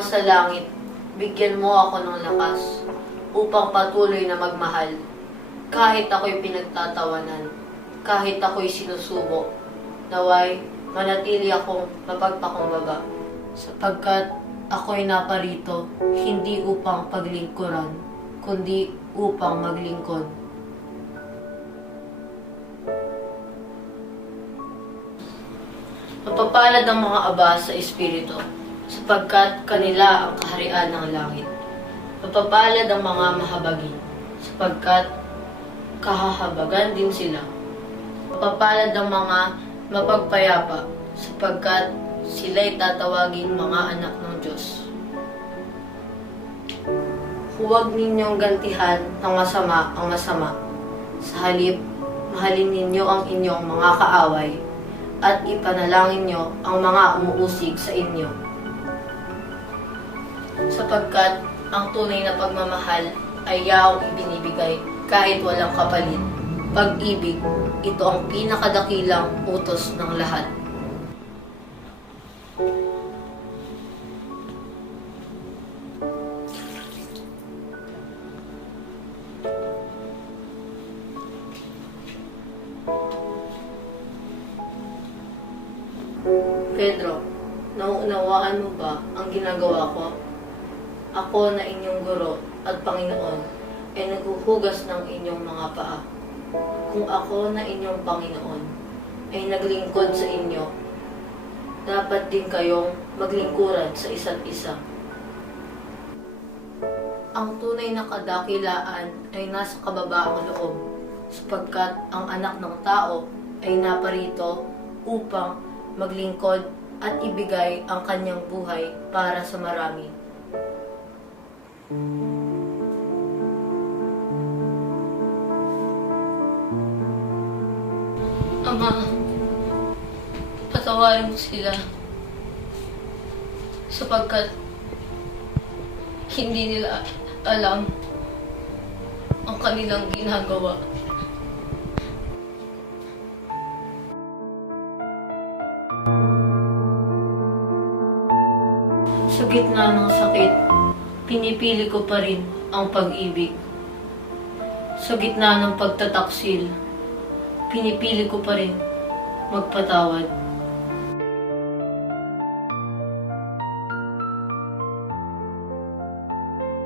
Ama sa langit, bigyan mo ako ng lakas upang patuloy na magmahal. Kahit ako'y pinagtatawanan, kahit ako'y sinusubok, naway manatili akong mapagpakumbaba. Sapagkat ako'y naparito, hindi upang paglingkuran, kundi upang maglingkod. Mapapalad ang mga aba sa Espiritu, sapagkat kanila ang kaharian ng langit. Mapapalad ang mga mahabagin, sapagkat kahahabagan din sila. Mapapalad ang mga mapagpayapa, sapagkat sila'y tatawaging mga anak ng Diyos. Huwag ninyong gantihan ng masama ang masama. Sa halip, mahalin ninyo ang inyong mga kaaway, at ipanalangin nyo ang mga umuusig sa inyo. Sapagkat ang tunay na pagmamahal ay yaong ibinibigay kahit walang kapalit. Pag-ibig, ito ang pinakadakilang utos ng lahat. Pedro, nauunawaan mo ba ang ginagawa ko? Ako na inyong guro at Panginoon ay naghuhugas ng inyong mga paa. Kung ako na inyong Panginoon ay naglingkod sa inyo, dapat din kayong maglingkuran sa isa't isa. Ang tunay na kadakilaan ay nasa kababaang loob, sapagkat ang anak ng tao ay naparito upang maglingkod at ibigay ang kanyang buhay para sa marami. Ama, patawarin mo sila sapagkat hindi nila alam ang kanilang ginagawa. Sa gitna ng sakit, pinipili ko pa rin ang pag-ibig. Sa gitna ng pagtataksil, pinipili ko pa rin magpatawad.